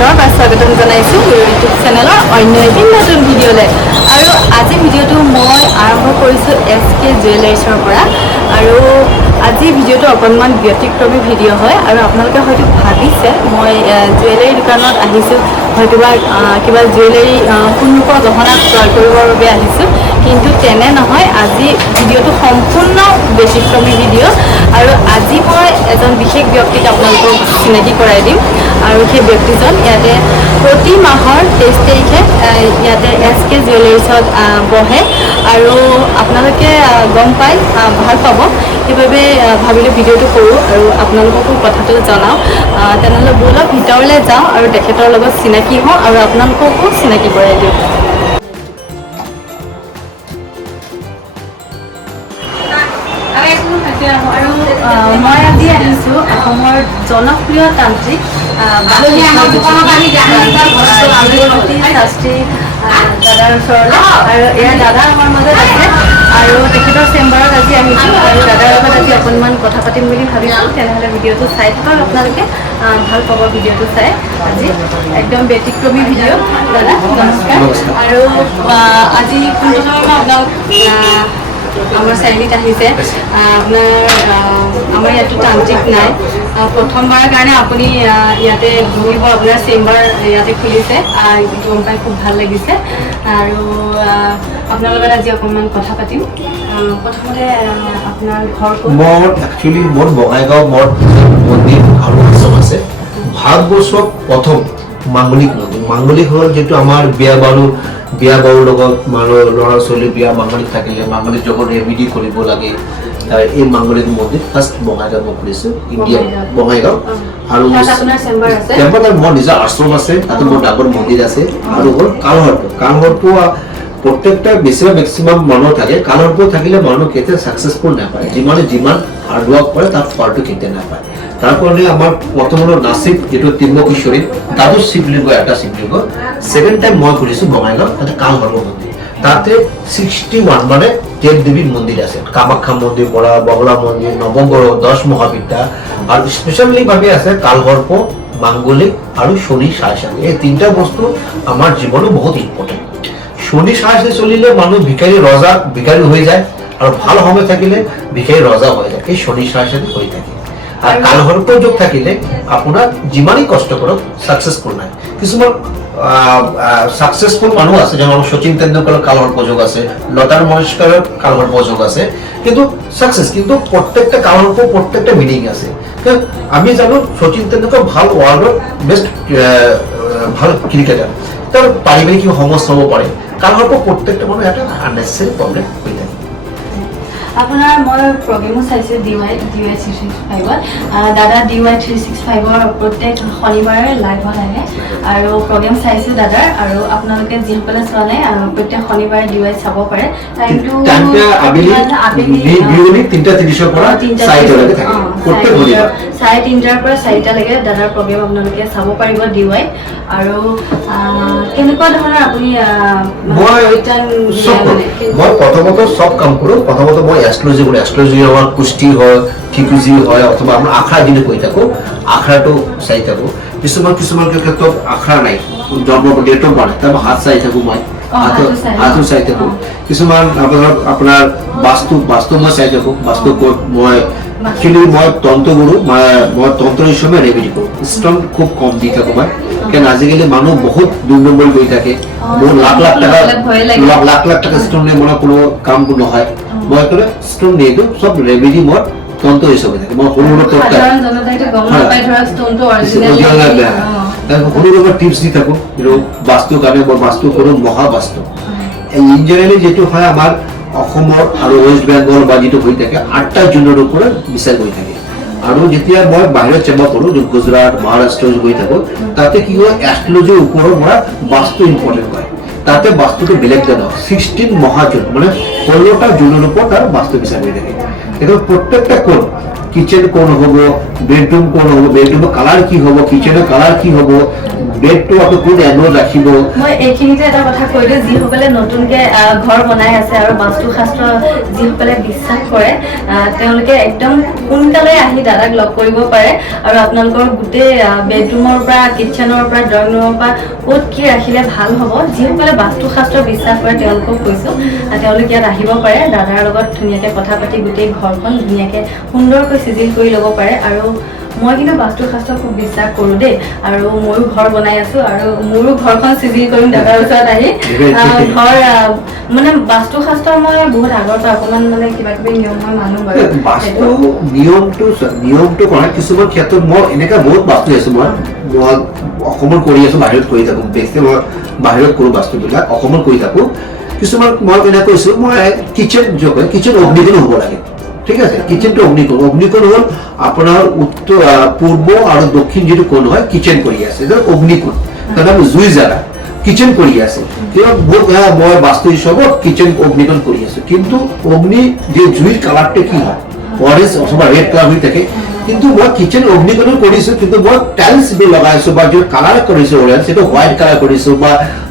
পুনৰবাৰ স্বাগতম জনাইছোঁ মোৰ ইউটিউব চেনেলৰ অন্য এদিন নতুন ভিডিঅ'লৈ আৰু আজি ভিডিঅ'টো মই আৰম্ভ কৰিছোঁ এছ কে জুৱেলাৰ্ছৰ পৰা আৰু আজি ভিডিঅ'টো অকণমান ব্যতিক্ৰমী ভিডিঅ' হয় আৰু আপোনালোকে হয়তো ভাবিছে মই জুৱেলাৰী দোকানত আহিছোঁ। হয়তো বা আহ, কিবা জুৱেলাৰী সোণৰূপৰ গহনা ক্ৰয় কৰিবৰ বাবে আহিছোঁ। কিন্তু তেনে নহয় আজি ভিডিঅ'টো সম্পূৰ্ণ ব্যতিক্ৰমী ভিডিঅ' আৰু আজি মই এজন বিশেষ ব্যক্তিক আপোনালোকক চিনাকি কৰাই দিম। আৰু সেই ব্যক্তিজন ইয়াতে প্ৰতি মাহৰ তেইছ তাৰিখে ইয়াতে এছ কে জুৱেলাৰ্ছত বহে। আৰু আপোনালোকে গম পাই ভালো পাব। সেইবাবে ভাবিলোঁ ভিডিঅ'টো কৰোঁ আৰু আপোনালোককো কথাটো জনাওঁ। তেনেহ'লে ব'লক ভিতৰলৈ যাওঁ আৰু তেখেতৰ লগত চিনাকি হওঁ আৰু আপোনালোককো চিনাকি কৰাই দিওঁ। আৰু মই আজি আহিছোঁ অসমৰ জনপ্ৰিয় তান্ত্ৰিক আহ, শাস্ত্ৰী দাদাৰ ওচৰলৈ আৰু এয়া দাদা আমাৰ মাজত আছে। আৰু তেখেতৰ চেম্বাৰত আজি আহিছোঁ আৰু দাদাৰ লগত আজি অকণমান কথা পাতিম বুলি ভাবিছোঁ। তেনেহ'লে ভিডিঅ'টো চাই থাকক আপোনালোকে ভাল পাব ভিডিঅ'টো চাই। আজি একদম ব্যতিক্ৰমী ভিডিঅ' দাদা নমস্কাৰ। আৰু আজি কোনটো ধৰণৰ আপোনাক আহ, আমাৰ চাৰিআলিত আহিছে। আহ, আপোনাৰ আমাৰ ইয়াতো তান্ত্ৰিক নাই। প্ৰথমবাৰৰ কাৰণে আপুনি ইয়াতে বহিব আপোনাৰ চেম্বাৰ ইয়াতে খুলিছে। গম পাই খুব ভালো লাগিছে। আৰু আপোনাৰ লগত আজি অকণমান কথা পাতিম। প্ৰথমতে আপোনাৰ ঘৰ মোৰ একচুৱেলি মোৰ বঙাইগাঁও মোৰ আছে। ভাৰতবৰ্ষৰ প্ৰথম মাংগলিক নতুন মাংগলিক হ'ল যিটো আমাৰ বিয়া বাৰু বিয়া বাৰুৰ লগত মানুহ ল'ৰা ছোৱালী বিয়া মাংগলিক থাকিলে মাংগলিক যখন ৰেমিডি কৰিব লাগে। এই মাংগলিক মন্দিৰ ফাৰ্ষ্ট বঙাইগাঁও মই খুলিছোঁ ইণ্ডিয়া বঙাইগাঁও। আৰু চেম্বাৰ মোৰ নিজৰ আশ্ৰম আছে তাতে মোৰ ডাঙৰ মন্দিৰ আছে। আৰু হ'ল কাংঘৰটো কালহৰটো প্ৰত্যেকটা বেছিভাগ মেক্সিমাম মানুহ থাকে। কালহৰটো থাকিলে মানুহ কেতিয়া ছাকচেছফুল নাপায় যিমানে যিমান হাৰ্ড ৱৰ্ক কৰে তাৰ ফলটো কেতিয়া নাপায় তাৰ কাৰণে আমাৰ প্ৰথম হ'ল নাচিক যিটো তিম্বকেশ্বৰী তাতো শিৱলিংগ এটা শিৱলিংগ ছেকেণ্ড টাইম মই ঘূৰিছোঁ বঙাইগাঁও, তাতে কালহৰ্ব মন্দিৰ। তাতে ছিক্সটি ওৱান মানে দেৱ দেৱীৰ মন্দিৰ আছে। কামাখ্যা মন্দিৰ পৰা বগলা মন্দিৰ নৱগ্ৰহ দশ মহাবিদ্যা। আৰু স্পেচিয়েলি ভাবে আছে কালসৰ্প মাংগলিক আৰু শনি সাৰসাং এই তিনটা বস্তু আমাৰ জীৱনত বহুত ইম্পৰ্টেণ্ট শনি সাৰসে চলিলে মানুহ ভিকাৰী ৰজা ভিকাৰী হৈ যায় আৰু ভালো সময় থাকিলে ভিকাৰী ৰজা হৈ যায়। এই শনি সাৰসাং হৈ থাকে। আৰু কালসৰ্প যোগ থাকিলে আপোনাৰ যিমানেই কষ্ট কৰক ছাকচেছফুল নাই। কিছুমান ছাকচেছফুল মানুহ আছে, যেমন শচীন তেণ্ডুলকাৰৰ কালসৰ্প যোগ আছে লতা মঙ্গেশকৰৰ কালসৰ্প যোগ আছে। কিন্তু ছাকচেছ কিন্তু প্ৰত্যেকটা কালসৰ্প প্ৰত্যেকটা মিনিং আছে। আমি জানো শচীন তেণ্ডুলকাৰ ভালো ৱৰ্ল্ডৰ বেষ্ট ভালো ক্রিকেটার তার পারিবারিক সমস্যা পারে? কারণ হয়তো প্রত্যেকটা মানুষ একটা আননেসেসারি প্রবলেম হয়ে থাকে আপোনাৰ মই প্ৰগ্ৰেমো চাইছোঁ D Y D Y three six ফাইভত। দাদা ডি ৱাই থ্ৰী ছিক্স ফাইভৰ প্ৰত্যেক শনিবাৰে লাইভত আহে। আৰু প্ৰগ্ৰেম চাইছোঁ দাদাৰ আৰু আপোনালোকে যিসকলে চোৱা নাই প্ৰত্যেক শনিবাৰে ডি ৱাই চাব পাৰে। টাইমটো চাৰে তিনিটাৰ- পৰা চাৰিটালৈকে দাদাৰ প্ৰগ্ৰেম আপোনালোকে চাব পাৰিব ডি ৱাই। আৰু কেনেকুৱা ধৰণৰ আপুনি আহ, মই পৰিত্ৰাণ চব মানে? কাম কৰোঁ। প্ৰথমত মই কৰোঁ এষ্ট্ৰলজি আমাৰ কুস্তি হয় ঠিকুজি হয় অথবা আমাৰ আখৰা যিটো কৈ থাকোঁ আখৰাটো চাই থাকোঁ কিছুমান কিছুমান ক্ষেত্ৰত আখৰা নাই জন্ম ডেট অফ বাৰ্থ তাৰ হাত চাই থাকোঁ মই হাতো চাই। থাকোঁ কিছুমান আপোনাৰ আপোনাৰ বাস্তু বাস্তু মই চাই থাকোঁ বাস্তু মই মই তন্ত্ৰ মই তন্ত্ৰ হিচাপে ৰেমেডি কৰোঁ ষ্ট্ৰং খুব কম দি থাকোঁ মই কাৰণ আজিকালি মানুহ বহুত দুই নম্বৰ গৈ থাকে বহুত লাখ লাখ টকা লাখ লাখ টাকা ষ্ট্ৰং নিয়ে মানে কোনো কাম নহয় তন্ত্ৰ হিচাপে থাকে সৰু সৰু সৰু সৰু টিপছ দি থাকোঁ কিন্তু বাস্তু কাৰণে মই বাস্তু কৰোঁ মহাবাস্তু ইন জেনেৰেলি যিটো হয় আমাৰ অসমৰ আৰু ৱেষ্ট বেংগল বা যিটো হৈ থাকে আঠটা জোনৰ ওপৰত বিচাৰ থাকে। আৰু যেতিয়া মই বাহিৰত চেম্বাৰ কৰোঁ গুজৰাট মহাৰাষ্ট্ৰ গৈ থাকোঁ তাতে কি হয় এষ্ট্ৰলজিৰ ওপৰৰ পৰা বাস্তু ইম্পৰ্টেণ্ট হয়। তাতে বাস্তুকে বাস্তুটো দেওয়া হয় সিক্সটিন মহাজন মানে ষোলোটা জুনের উপর তার বাস্তু বিচার হয়ে থাকে। এখন প্রত্যেকটা কোণ কিচেন কোণ হব বেডরুম কোণ হব বেডরুমের কালার কি হব কিচেনের কালার কি হব বেডটো আপুনি কোন এংগলত ৰাখিব? মই এইখিনিতে এটা কথা কৈ দিওঁ যিসকলে নতুনকে ঘৰ বনাই আছে আৰু বাস্তুশাস্ত্ৰ যিসকলে বিশ্বাস কৰে তেওঁলোকে একদম সোনকালে আহি দাদাক লগ কৰিব পাৰে আৰু আপোনালোকৰ গোটেই বেডৰুমৰ পৰা কিটচেনৰ পৰা ড্ৰয়িং ৰুমৰ পৰা, ক'ত কি ৰাখিলে ভালো হ'ব যিসকলে বাস্তুশাস্ত্ৰ বিশ্বাস কৰে, তেওঁলোকক কৈছোঁ। তেওঁলোক ইয়াত আহিব পাৰে, দাদাৰ লগত ধুনীয়াকৈ কথা পাতি গোটেই ঘৰখন ধুনীয়াকৈ সুন্দৰকৈ চিজিল কৰি ল'ব পাৰে আৰু মই কিন্তু বাস্তুশাস্ত্ৰ খুব বিশ্বাস কৰোঁ দেই। আৰু ময়ো ঘৰ বনাই আছো আৰু মোৰো ঘৰখন চিজিল কৰিম দাদাৰ ওচৰত আহি। ঘৰ মানে বাস্তুশাস্ত্ৰ মই বহুত আগৰ পৰা অকণমান মানে কিবা কিবি নিয়ম মই মানো বাৰু। নিয়মটো নিয়মটো কৰা কিছুমান ক্ষেত্ৰত মই এনেকা বহুত বাস্তু আছো মই মই অসমত কৰি আছো বাহিৰত কৰি থাকো বেছি মই বাহিৰত কৰোঁ বাস্তুবিলাক অসমত কৰি থাকো। কিছুমান মই কেনেকৈ কৈছো মই কিচেন যোগে কিচেন অগ্নিকোণ হ'ব লাগে। ঠিক আছে কিচেনটো অগ্নিকোণ। অগ্নিকোণ হ'ল আপোনাৰ উত্তৰ আহ, পূৰ্ব আৰু দক্ষিণ যিটো কোণ হয় কিচেন কৰি আছে এইটো অগ্নিকোণ। তাৰমানে আমি জুই জাগা কিচেন তেওঁ বহুত আহ, মই বাস্তু হিচাপত কিচেন অগ্নিকোণ কৰি আছো কিন্তু অগ্নি যে জুইৰ কালাৰটো কি হয়? অৰেঞ্জ অথবা ৰেড কালাৰ হৈ থাকে। কিন্তু মই কিচেন অগ্নিকোণো কৰিছো কিন্তু মই টাইলছ বোৰ লগাইছো বা যিটো কালাৰ কৰিছো অৰেঞ্জ সেইটো হোৱাইট কালাৰ কৰিছো বা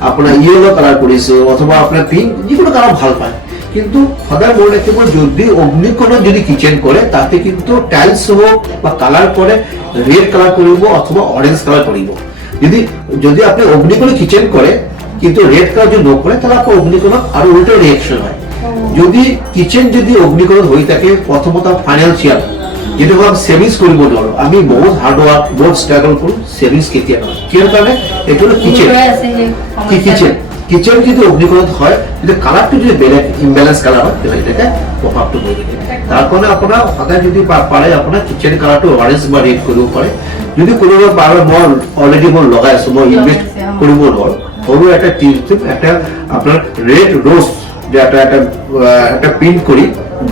আপোনাৰ ইয়েলো কালাৰ কৰিছো অথবা আপোনাৰ পিংক যিকোনো কালাৰ ভালো পায়। কিন্তু সদায় মনে রাখিব যদি অগ্নিকোণত যদি কিচেন করে তাতে কিন্তু টাইলস হোক বা কালার করে রেড কালার করিব অথবা অরেঞ্জ কালার করিব যদি যদি আপনি অগ্নিকোণে কিচেন করে কিন্তু রেড কালার যদি নকরে তাহলে আপনার অগ্নিকোণ আর উল্টো রিয়েকশন হয়। যদি কিচেন যদি অগ্নিকোণ হৈ থাকে প্ৰথমত ফাইনেন্সিয়াল যিটো মই ছেভিংছ কৰিব নোৱাৰো আমি বহুত হাৰ্ড ৱাৰ্ক বহুত ষ্ট্ৰাগল কৰোঁ ছেভিংছ কেতিয়া নহয় কিয় কাৰণে? এইটো হ'ল কিচেন কিচেন কিচেন যদি অগ্নিকোণত হয় যদি কালাৰটো যদি ইমবেলেঞ্চ কালাৰ হয় তেতিয়াহ'লে এটাকে পৰি থাকে তাৰ কাৰণে আপোনাৰ সদায় যদি পা- পাৰে আপোনাৰ কিচেন কালাৰটো অৰেঞ্জ বা ৰেড কৰিব পাৰে যদি কোনোবা পাৰে মই অলৰেডি মই লগাই আছো মই লগাইছে, অ। কৰিব নোৱাৰো সৰু এটা টিপ একটা আপনার রেড রোজ যে একটা একটা একটা প্রিন্ট করি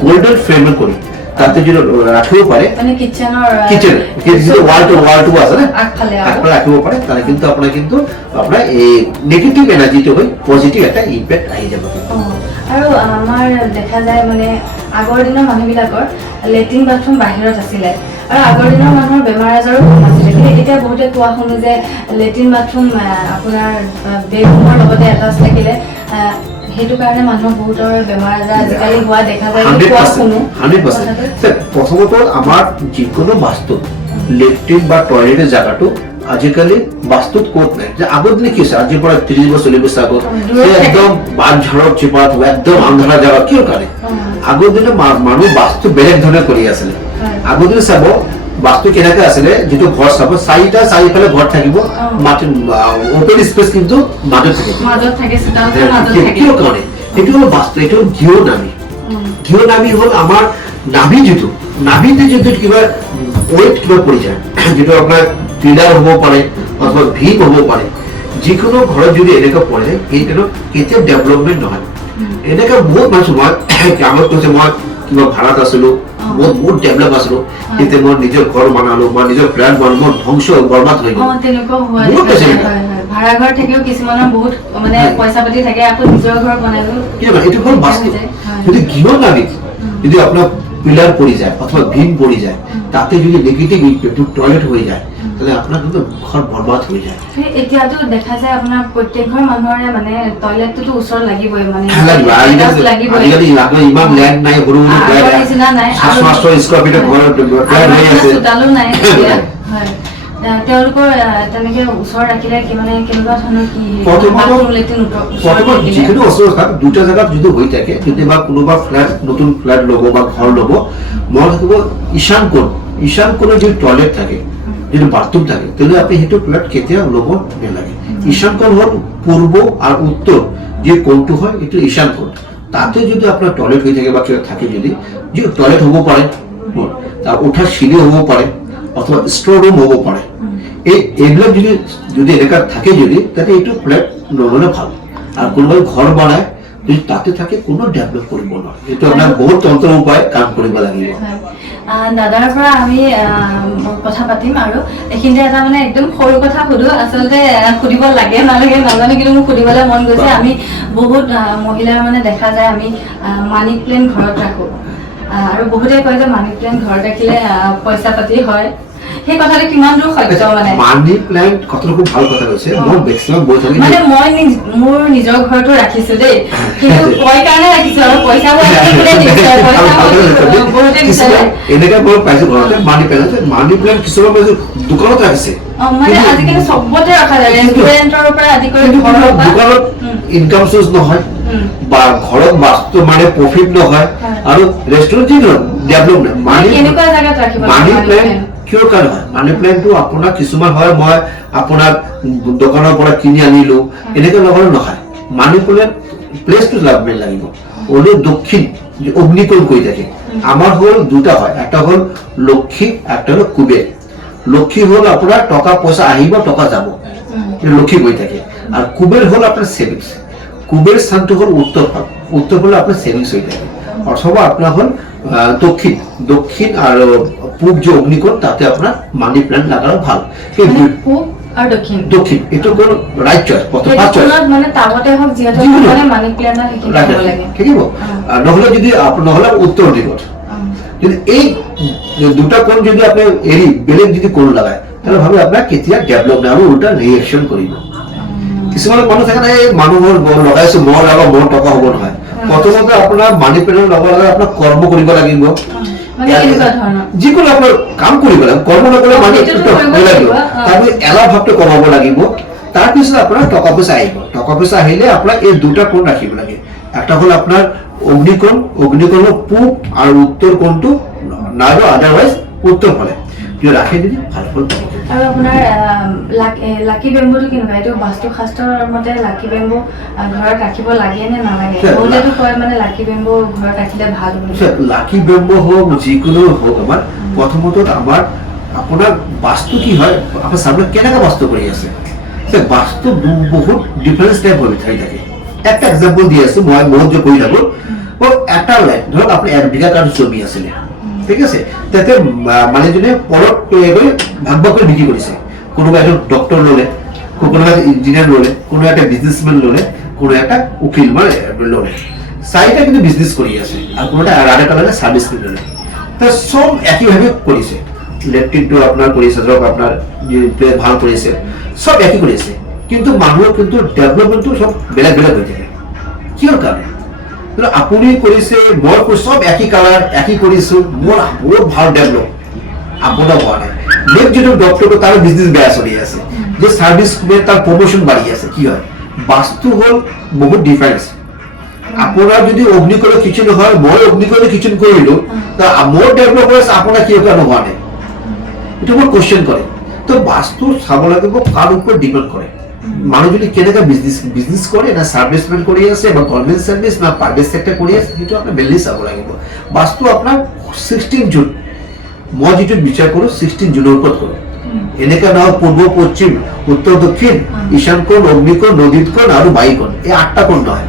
গোল্ডেন ফ্রেমের করি। তাতে যদি রাখিব পারে। মানে কিটচেনৰ কিচেন যিটো ৱালটো ৱালটো আছে না? আগফালে ৰাখিব পাৰে তাহলে কিন্তু আপোনাৰ কিন্তু আপোনাৰ এই নেগেটিভ এনাৰ্জিটো হৈ পজিটিভ এটা ইম্পেক্ট আহি যাব। আৰু আমাৰ দেখা যায় মানে আগৰ দিনৰ মানুহবিলাকৰ লেট্ৰিন বাথৰুম বাহিৰত আছিলে। আৰু আগৰ দিনৰ মানুহৰ বেমাৰ আজাৰো কম আছিলে। কিন্তু এতিয়া বহুতে কোৱা শুনো যে লেট্ৰিন বাথৰুম আপোনাৰ বেডৰুমৰ লগতে এটাচ থাকিলে সেইটো কাৰণে মানুহৰ বহুতৰ বেমাৰ আজাৰ আজিকালি হোৱা দেখা যায় যিকোনো বাস্তু লেট্ৰিন বা আজিকালি বাস্তুত ক'ত নাই। যে আগৰ দিনে কি আছে আজিৰ পৰা ত্ৰিশ বছৰ চল্লিছ বছৰ আগত। একদম বাট ঝাৰৰ চিপাত একদম আন্ধাৰা জাগা কিয় কাৰণে? আগৰ দিনে মানুহ বাস্তু বেলেগ ধৰণে কৰি আছিলে। আগৰ দিনে চাব বাস্তু কেনেকে আছিলে যিটো ঘৰ চাব চাৰিটা চাৰিফালে ঘৰ থাকিব। মাটি অপেন স্পেচ কিন্তু মাজত থাকিব মাজত থাকে চোতালখন মাজত থাকে। কাৰণে এইটো হ'ল বাস্তু এইটো হ'ল গৃহ নামী। গৃহ নামী হ'ল আমাৰ নাভি যিটো নাভিতে যদি কিবা ৱেইট কিবা পৰি যায় যিটো আপোনাৰ পিলাৰ হ'ব পাৰে অথবা ভীম হ'ব পাৰে যিকোনো ঘৰত যদি এনেকুৱা পৰে যায় সেইটো কেতিয়াও ডেভেলপমেণ্ট নহয় এনেকুৱা বহুত মানুহ মই কামত কৈছে মই কিবা ভাড়াত আছিলো বহুত বহুত ডেভেলপ আছিলো এতিয়া মই নিজৰ ঘৰ বনালো মই নিজৰ ফ্লেট বনালো মই ধ্বংস বৰবাদ হৈ গেল বহুত আছে। হয় হয় ভাড়াঘৰ থাকিও কিছুমানৰ বহুত মানে। পইচা পাতি থাকে আকৌ নিজৰ ঘৰ বনালেও কিয় নহয়, এইটো হ'ল বাস্তু যায়। হয়। যদি গৃহ যদি আপোনাৰ পিলার পড়ে যায় অথবা ভীম পড়ে যায় তাতে যদি নেগেটিভ টয়লেট হয়ে যায় তাহলে আপনার কিন্তু ঘর বরবাদ হয়ে যায়। এতিয়াতো দেখা যায় আপোনাৰ প্ৰত্যেক ঘৰ মানুহৰে মানে টয়লেটটোতো ওচৰত লাগিবই মানে আজিকালি ইমান ল্যান্ড নাই সৰু নিচিনা নাই। সাতশ আঠশ ফিটৰ ঘৰ হৈ আছে। চোতালো নাই হয়। তেওঁলোকৰ তেনেকে ওচৰত ৰাখিলে কি মানে কেনেকুৱা ধৰণৰ কি? যিকোনো ওচৰত দুটা জেগাত যদি হৈ থাকে যদি বা কোনোবা ফ্লেট নতুন ফ্লেট ল'ব বা ঘৰ ল'ব মনত থাকিব ঈশান কোণ। ঈশান কোণত যদি টয়লেট থাকে যদি বাথৰুম থাকে তেতিয়াহ'লে আপুনি সেইটো ফ্লেট কেতিয়াও ল'ব নালাগে ঈশান কোণ হ'ল পূৰ্ব আৰু উত্তৰ যি কোণটো হয় ঈশান কোণ তাতে যদি আপোনাৰ টয়লেট হৈ থাকে বা কিবা থাকে যদি যি টয়লেট হ'ব হুম, তাৰ উঠাৰ চিৰি হ'ব পাৰে অথবা ষ্ট'ৰ ৰুম হ'ব পাৰে এই এইবিলাক যদি যদি এনেকা থাকে যদি তাতে এইটো ফ্লেট নল'লে ভালো। আৰু কোনোবাই ঘৰ বনায় যদি তাতে থাকে কোনো ডেভেলপ কৰিব নোৱাৰে এইটো আপোনাৰ বহুত তন্ত্ৰৰ উপায়, কাম কৰিব লাগিব। দাদাৰ পৰা আমি কথা পাতিম আৰু। এইখিনিতে এটা মানে একদম সৰু কথা সুধো। আচলতে সুধিব লাগে, নালাগে, নাজানো, কিন্তু মোক সুধিবলৈ মন গৈছে। আমি বহুত মহিলাৰ মানে দেখা যায়, আমি মানি প্লেন ঘৰত ৰাখো। আৰু বহুতে কয় যে মানি প্লেন ঘৰত ৰাখিলে পইচা পাতি হয়। সেই কথাটো কিমান দূৰ সত্য মানে মানি প্লেণ্ট কথাটো খুব ভালো কথা কৈছে মই মেক্সিমাম গৈ থাকি মানে মই মোৰ নিজৰ ঘৰতো ৰাখিছো দেই। কিন্তু কয় কাৰণে ৰাখিছো আৰু পইচা হোৱা কোনে নিবিচাৰে পইচা হোৱাটো বহুতে বিচাৰে এনেকে মই পাইছো ঘৰতে মানি প্লেণ্ট মানি প্লেণ্ট কিছুমান পাইছো দোকানত ৰাখিছে। অ, মানে কিন্তু আজিকালি চবতে ৰখা যায়। ৰেষ্টুৰেণ্টৰ পৰা আদি কৰি দোকানত ইনকাম চ'ৰ্চ নহয়। বা ঘৰত বাস্তু মানে প্ৰফিট নহয়। হয়। আৰু ৰেষ্টুৰেণ্ট যি ডেভেলপ নহয় মানে মানি মানি প্লেণ্ট? কিয় কাৰণে? হয় মানি প্লেণ্টটো আপোনাৰ কিছুমান হয়, মই আপোনাৰ দোকানৰ পৰা কিনি আনিলো। এনেকে লগৰ নহয়। মানি প্লেণ্ট প্লেচটো লাগিব ওলো দক্ষিণ অগ্নিকোণ কৰি থাকে। আমাৰ হ'ল দুটা হয়। এটা হ'ল লক্ষী, একটা হল কুবেৰ। লক্ষী হ'ল আপোনাৰ টকা পইচা আহিব, টকা যাব। লক্ষী বই থাকে। আর কুবের হল আপনার সেভিংস কুবের স্থানটো হল উত্তর ভাগ উত্তর হলে আপনার সেভিংস হয়ে থাকে। অথবা আপনার হল দক্ষিণ দক্ষিণ আর পূব যে অগ্নিকোণ তাতে আপনার মানি প্ল্যান্ট লাগানো ভালো। মানে পূব দক্ষিণ। দক্ষিণ এটা কোন রাইট চয়েস চয়েস মানে যিহেতু মানে মানি লাগে। নহলে যদি নহলে উত্তর যদি এই দুটা কোণ যদি আপনি বেলেগ যদি কোণ লাগায় তাহলে ভাবে আপনার কেতিয়া ডেভেলপ উল্টা কিছুমান মানুহ থাকে না এই মানুহৰ লগাইছো মই লগাব মোৰ টকা হ'ব নহয়। প্ৰথমতে আপোনাৰ মানি প্লেনৰ লগাব লাগে আপোনাৰ কৰ্ম কৰিব লাগিব মানে যিকোনো আপোনাৰ কাম কৰিব লাগিব কৰ্ম নকৰিলে মানি লাগিব। তাৰপিছত এলাহ ভাৱটো কমাব লাগিব তাৰপিছত আপোনাৰ টকা পইচা আহিব টকা পইচা আহিলে আপোনাৰ এই দুটা কোণ ৰাখিব লাগে এটা হ'ল আপোনাৰ অগ্নিকোণ অগ্নিকোণৰ পূব আৰু উত্তৰ কোণটো নাইবা আদাৰৱাইজ উত্তৰ ফালে যদি ৰাখি দিলে ভালো ফল পাব। আৰু আপোনাৰ আহ, লাক- এ, লাকি বেম্বুটো কেনেকুৱা এইটো বাস্তুশাস্ত্ৰৰ মতে লাকি বেম্বু ঘৰত ৰাখিব লাগে নে নালাগে? সে- বহুতেতো কয় মানে লাকি বেম্বু ঘৰত ৰাখিলে ভালো লাকি হোক যিকোনো হোক আমাৰ প্ৰথমত আমাৰ আপোনাৰ বাস্তু কি হয়? আপোনাৰ সামনে কেনেকৈ বাস্তু কৰি আছে? সে বাস্তু বহুত ডিফাৰেন্স টাইপ হৈ থাকি থাকে। একটা এক্সাম্পল দি আছো মই বহুত যে কৰি থাকো। এটা লাইট ধৰক আপুনি এক বিঘা কাঠ জমি আছিলে। ঠিক আছে? তাতে মানুহজনে পৰত ভাগ ভাগ কৰি বিক্ৰী কৰিছে। কোনোবা এজন ডক্টৰ ল'লে কোনোবা এটা ইঞ্জিনিয়াৰ ল'লে, কোনো একটা বিজনেসম্যান ল'লে, কোনো একটা উকিল মানে ল'লে। চাৰিটা কিন্তু বিজনেছ কৰি আছে আৰু কোনোটা আৰু এটা ল'লে ছাৰ্ভিচ কৰি ল'লে। তো, চব একইভাৱে কৰিছে। ইলেক্ট্ৰিকটো আপোনাৰ কৰিছে, ধৰক আপোনাৰ ভালো কৰিছে, চব একই কৰিছে কিন্তু মানুহৰ কিন্তু ডেভেলপমেণ্টটো চব বেলেগ বেলেগ হৈ থাকে। কিহৰ কাৰণে? আপুনি কৰিছে মই কৰিছোঁ চব একই কালাৰ একই কৰিছোঁ, মোৰ বহুত ভালো ডেভেলপ আপোনাৰ হোৱা নাই। যিটো ডক্টৰটো তাৰ বিজনেছ বেয়া চলি আছে। যে ছাৰ্ভিচ তাৰ প্ৰমোশ্যন বাঢ়ি আছে। কি হয়? বাস্তু হ'ল বহুত ডিফাৰেঞ্চ আপোনাৰ যদি অগ্নিকলৰ কিচেন হয়, মই অগ্নিকলৰ কিচেন কৰিলো মোৰ ডেভেলপ হৈ আছে, আপোনাৰ কিয় কাৰণে হোৱা নাই। এইটো মোৰ কুৱেশ্যন কৰে। তো বাস্তু চাব লাগিব, কাৰ ওপৰত ডিপেণ্ড কৰে। মানুহ যদি কেনেকৈ বিজনেছ বিজনেছ কৰে না ছাৰ্ভিচমেন কৰি আছে বা গভৰ্ণমেণ্ট ছাৰ্ভিচ না প্ৰাইভেট ছেক্টৰ কৰি আছে সেইটো আপুনি মেইনলি চাব লাগিব। বাস্তু আপোনাৰ ছিক্সটিন জুন মই যিটো বিচাৰ কৰোঁ ছিক্সটিন জুনৰ ওপৰত কৰোঁ এনেকে নহয় পূর্ব পশ্চিম উত্তর দক্ষিণ ঈশান কোণ অগ্নিকোণ নদীত কোণ আৰু বায়ু কোণ এই আঠটা কোণ নহয়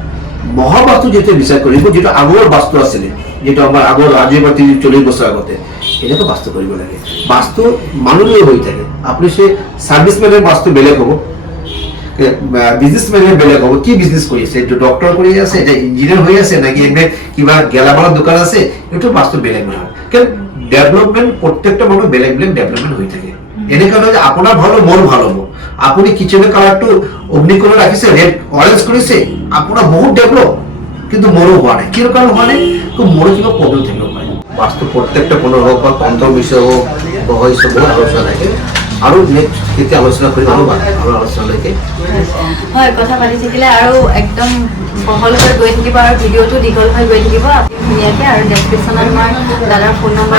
মহাবাস্তু যেটা বিচাৰ কৰিব যিটো আগৰ বাস্তু আছিলে যিটো আমাৰ আগৰ আজিৰ পৰা ত্ৰিশ চল্লিছ বছৰ আগতে এনেকৈ বাস্তু কৰিব লাগে। বাস্তু মানুহে হৈ থাকে। আপুনি সেই ছাৰ্ভিচমেনৰ বাস্তু বেলেগ হ'ব। বিজনেছমেনৰ বেলেগ হ'ব কি বিজনেছ কৰি আছে? এইটো ডক্টৰ কৰি আছে এতিয়া ইঞ্জিনিয়াৰ হৈ আছে নাকি এনে কিবা গেলামালৰ দোকান আছে? এইটো বাস্তু বেলেগ নহয়। কাৰণ ডেভেলপমেণ্ট প্ৰত্যেকটা মানুহ বেলেগ বেলেগ ডেভেলপমেণ্ট হৈ থাকে। এনেকুৱা নহয় যে আপোনাৰ ভালো মোৰ ভালো হ'ব। আপুনি কিচেনৰ কালাৰটো অগ্নিকোণত ৰাখিছে ৰেড অৰেঞ্জ কৰিছে আপোনাৰ বহুত ডেভেলপ কিন্তু মোৰো হোৱা নাই। কিয় কাৰণ হোৱা নাই? তো মোৰো কিবা প্ৰব্লেম থাকিব পাৰে। বাস্তু প্ৰত্যেকটা কোণৰ হওক বা তন্ত্ৰ বিষয় হওক বহস্য বহুত আলোচনা থাকে। আৰু নেক্সট আলোচনা কৰিম আৰু আৰু আলোচনালৈকে হয়, কথা পাতি থাকিলে আৰু একদম বহল হৈ গৈ থাকিব আৰু ভিডিঅ'টো দীঘল হৈ গৈ থাকিব। আপুনি ধুনীয়াকৈ আৰু ডেছক্ৰিপশ্যনত মই দাদাৰ ফোন নম্বৰ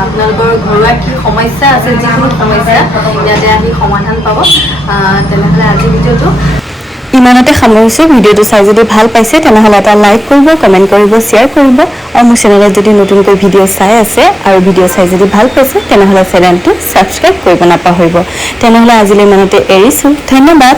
আপোনালোকৰ ঘৰুৱা কি সমস্যা আছে, যিকোনো সমস্যা, ইয়াতে আহি সমাধান পাব। তেনেহ'লে আজি ভিডিঅ'টো ইমানতে সামৰিছোঁ ভিডিঅ'টো চাই যদি ভাল পাইছে তেনেহ'লে এটা লাইক কৰিব কমেণ্ট কৰিব শ্বেয়াৰ কৰিব আৰু মোৰ চেনেলত যদি নতুনকৈ ভিডিঅ' চাই আছে আৰু ভিডিঅ' চাই যদি ভাল পাইছে তেনেহ'লে চেনেলটো ছাবস্ক্ৰাইব কৰিব নাপাহৰিব। তেনেহ'লে আজিলৈ ইমানতে এৰিছোঁ। ধন্যবাদ।